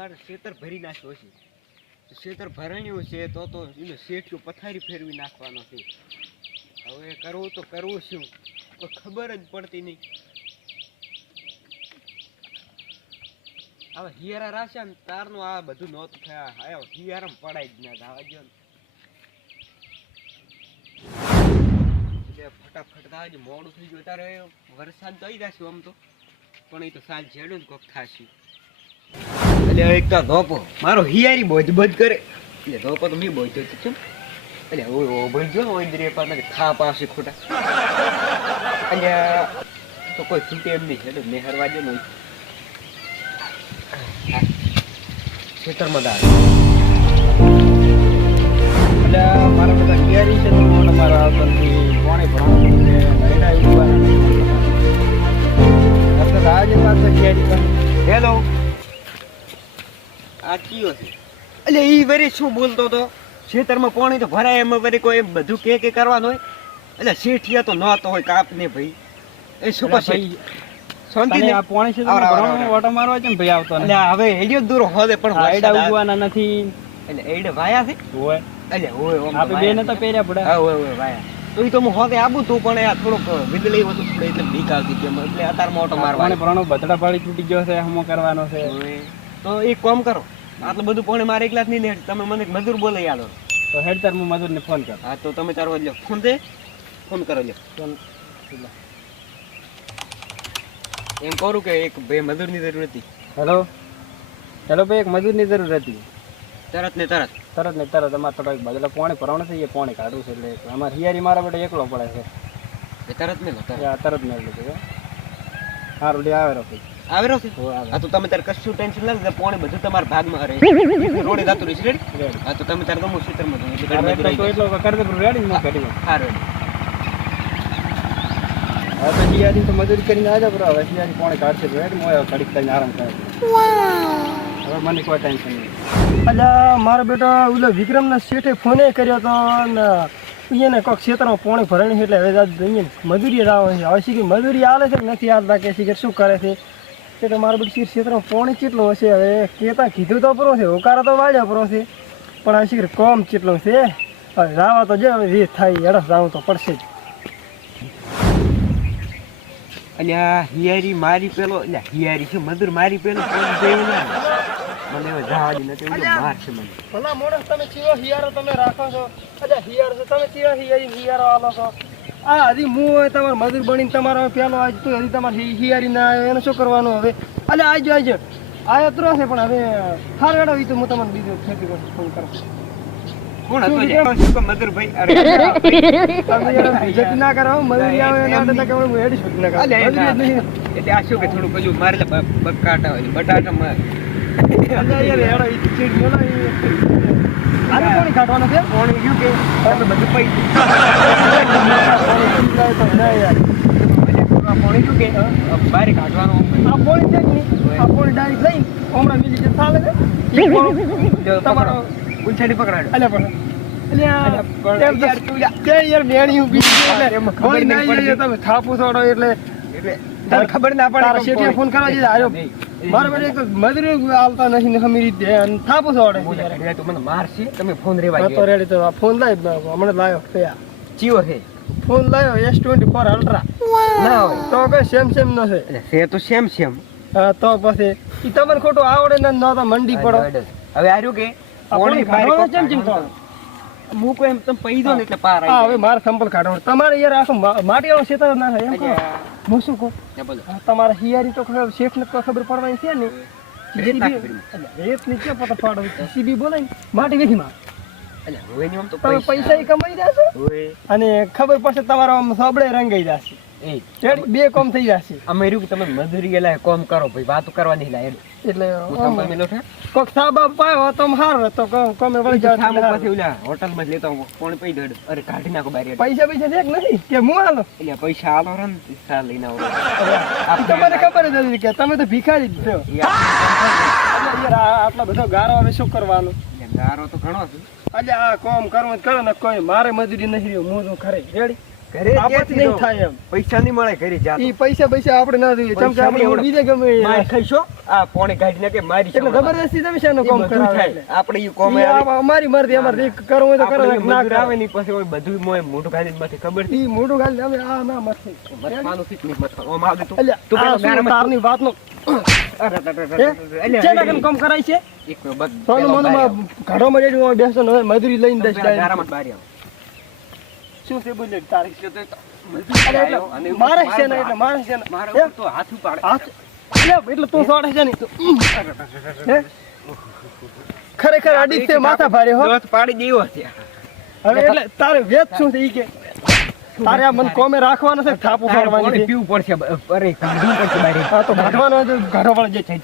મારે ખેતર ભરી નાખ્યો છે. તો ખેતર ભરાણ્યું છે તો તો એનો શેઠિયો પથારી ફેરવી નાખવાનો છે. હવે કરવું તો કરવું શું? કોઈ ખબર જ પડતી નહીં. હવે હિયારા રાશે ને તારનું આ બધું નહોતું થયા. આયો હિયારામ પડાઈ જ ના જવા ગયો ફટાફટ થાય મોડું થઈ ગયું. અત્યારે વરસાદ તો આવી જશે આમ તો. પણ એ તો સાલ જેડું કોક થાશે. એટલે એક તો ધોપો. મારો હિયારી બોધ બધ કરે. એટલે ધોપો તો મેં બોધ્યો તો છું એટલે ઓય ઓ બોધ્યો ને ઓય પાસે થાપ આવશે ખોટા. એટલે તો કોઈ છૂટે એમ નહીં એટલે મેહરવા દે નહીં ખેતરમાં દાળ. એટલે મારા બધા કેરી છે તો મને મારા આવતો કોણે ભણાવું છે પાસે કેરી પણ હેલો. આ કયો છે? એટલે ઈ વરી શું બોલતો તો ખેતરમાં પાણી તો ભરાય એમાં વરી કોઈ બધું કે કે કરવાનું હોય? એટલે શેઠિયા તો નહોતો હોય કાપ ને ભાઈ. એ શું પછી ભાઈ શાંતિ આ પાણી છે. ઓટો મારવા છે ને ભાઈ આવતો એટલે હવે હેડિયો દૂર હોદે પણ વરસાદ ઉગવાના નથી. એટલે એડે વાયા છે? હોય. એટલે હોય ઓમ આપણે બેને તો. પહેર્યા પડે. હા હોય હોય વાયા. તો ઈ તો હું હોતે આબુ તું પણ આ થોડુંક વિદલી હતું થોડું એટલે બીક આવતી હતી એટલે અત્યારમાં ઓટો મારવા પાણી ભરવાનું બતડા પાડી તૂટી ગયો છે હમો કરવાનો છે. તો એક કામ કરો. આટલું બધું પણ મારે એકલા જ નહીં ને તમે મને મજૂર બોલાઈ આવો તો હેડ તાર હું મજૂરને ફોન કર. હા તો તમે તારો લ્યો. ફોન દે. ફોન કરો લ્યો. ફોન એમ કરું કે એક બે મજૂરની જરૂર હતી. હેલો? હેલો ભાઈ એક મજૂરની જરૂર હતી. તરત ને તરત. તરત ને તરત અમારે થોડાક એક બદલા પોણે ભરવાનું છે એ પોણે કાઢવું છે એટલે અમારે હિયારી મારા બેટા એકલો પડે છે. તરત ને લો, તરત. ને આ તરત મેળ લીધું સારું લે આવે રાખી આવેલો છે હો તો તમે તાર કશું ટેન્શન ના લે પાણી બધું તમારા ભાગમાં રહે. રોડે જતું રહેશે રેડી હા તો તમે તાર ગમો ક્ષેત્રમાં જાઓ એટલે ગાડી તો એટલો કર દે રેડી હું કરી. રેડી હવે તો હિયારી તો મજૂરી કરીને આજા બરો હવે હિયારી પાણી કાઢશે રેડી હું ઘડીક કરીને આરામ કરે. હવે મને કોઈ ટેન્શન નહીં. અલ્યા બેટા બેટો વિક્રમ વિક્રમના શેઠે ફોને કર્યો તો ને એને કોઈક ક્ષેત્રમાં પાણી ભરાણી છે એટલે હવે જઈએ મજૂરી આવે છે. હવે શીખી મજૂરી આવે છે કે નથી આવતા કે શીખર શું કરે છે? એટલે મારો બેટો શીર ક્ષેત્રમાં પાણી કેટલું હશે? હવે કહેતા કીધું તો પૂરો છે, હોકારો તો વાળ્યા પૂરો છે. પણ આ શીખર કોમ કેટલું છે? હવે રાવા તો જે, હવે જે થાય એડસ રાવું તો પડશે. જ અને આ હિયારી મારી પેલો એટલે હિયારી છે મજૂર મારી પેલો ના મને દી નથી એવું માર મને. ભલા મોણસ તમે ચીરો હિયારો તમે રાખો છો. અચ્છા હિયારો છો તમે ચીરો હિયારી હિયારો આલો છો. આ હજી હું હોય તમારે મજૂર બનીને તમારો પેલો આજ તો હજી તમારે હિયારી ના આવ્યો એને શું કરવાનું હવે? અલે આજ આજ. આયો તો છે પણ હવે હાર વેડો ઈ તો હું તમને બીજો ખેતી કરું ફોન કરું. કોણ હતો જે? મજૂર ભાઈ અરે તમે યાર બેઇજ્જતી ના કરો મજૂરી આવે એના માટે કે હું હેડી છું ના અલે, કરું મજૂરી જ નહીં. એટલે આ શું કે થોડું કજુ મારે બકાટા હોય બટાટા બારે કાઢવાનું ડાયરેક્ટ લઈને હમણાં બીજી જે ચાલે છે તમારો ગુંછાડી પકડાડો અલ્યા પણ ખબર ના પડે ફોન કરવા જઈએ. મારો બેટો એક તો મજૂરી આવતા નથી ને હમી રીતે અને થાપુ છે. અરે તું મને મારશે તમે ફોન રેવા તો રેડી તો આ ફોન લાય હમણાં લાયો પયા ચિયો છે. ફોન લાયો એસ ટ્વેન્ટી ફોર અલ્ટ્રા. ના હોય. તો કઈ સેમ સેમ નો છે. છે તો સેમ સેમ. તો પછી ઈ તમને ખોટું આવડે ને ન તો મંડી પડો. હવે આર્યું કે મૂકો એમ તમે પૈ દો ને એટલે પાર આવી હવે મારે સંપલ કાઢો તમારે યાર આખો માટી આવો ક્ષેત્ર ના થાય એમ. હું શું કહું? ને તમારે હિયારી તો ખબર શેઠને તો ખબર પડવાની છે ને. રેત રેતની પોતા ફાડો જીસીબી બોલાય માટી આમ તો તમે પૈસા કમાઈ જશો? અને ખબર પડશે તમારો આમ સબળે રંગાઈ જશે? બે કોમ થઈ જશે. અમે રહ્યું તમે મજૂરી એલા કોમ કરો ભાઈ વાતો કરવાની લાય એટલે કોક સાબા પાયો તો હારું તો કોમે વળી જાવ સામુ પછી. ઓલા હોટલમાં જ લેતો કોણ પઈ દડ? અરે કાઢી નાખો બારી પૈસા પૈસા દેખ નથી? કે હું હાલો? એટલે પૈસા હાલો રન ને સા લઈને આવો. તમને ખબર જ હતી કે તમે તો ભિખારી જ છો. આટલો બધો ગારો હવે શું કરવાનો? ગારો તો ઘણો છે. અલ્યા આ કોમ કરવું કરો ને કોઈ મારે મજૂરી નથી રહ્યું હું તો ખરે રેડી. ઘરે ક્યાંથી નહીં થાય એમ પૈસા નહીં મળે ઘરે જાતો. ઈ પૈસા પૈસા આપણે ના જોઈએ ચમ કે આપણે બીજે ગમે માર ખાઈશો? આ પોણે કાઢી નાખે, મારી એટલે જબરદસ્તી તમે શેનું કામ બધું થાય. આપણે ઈ કોમે ઈ આવી. આ અમારી મરજી અમારે જે કરવું હોય તો કરો ના મજૂર આવે કરે ને ઈ પછી ઓય બધું મોય મોઢું ગાળીને માથે ખબર ઈ મોઢું ગાલી અમે આ ના શીખ. ઓમ તું. તું પેલો તારની કામ કરાય છે એક બસ સોનું મજૂરી લઈને. ગારામાં બારી આવો. શું છે બોલે તારી મારે છે ને એટલે મારે છે ને મારા હે? ઉપર તો હાથ ઉપાડે. હાથ એટલે એટલે તું સોડે છે ને ખરેખર અડીક છે માથા ભારે હો. પાડી દેવો છે. હવે એટલે તારે વેચ શું છે ઈ કે? તારે આ મન કોમે રાખવાનો છે થાપું તારે પાડવાની પીવું પડશે અરે કાઢવું પડશે બારી. હા તો કાઢવાનો હોય તો જે છે.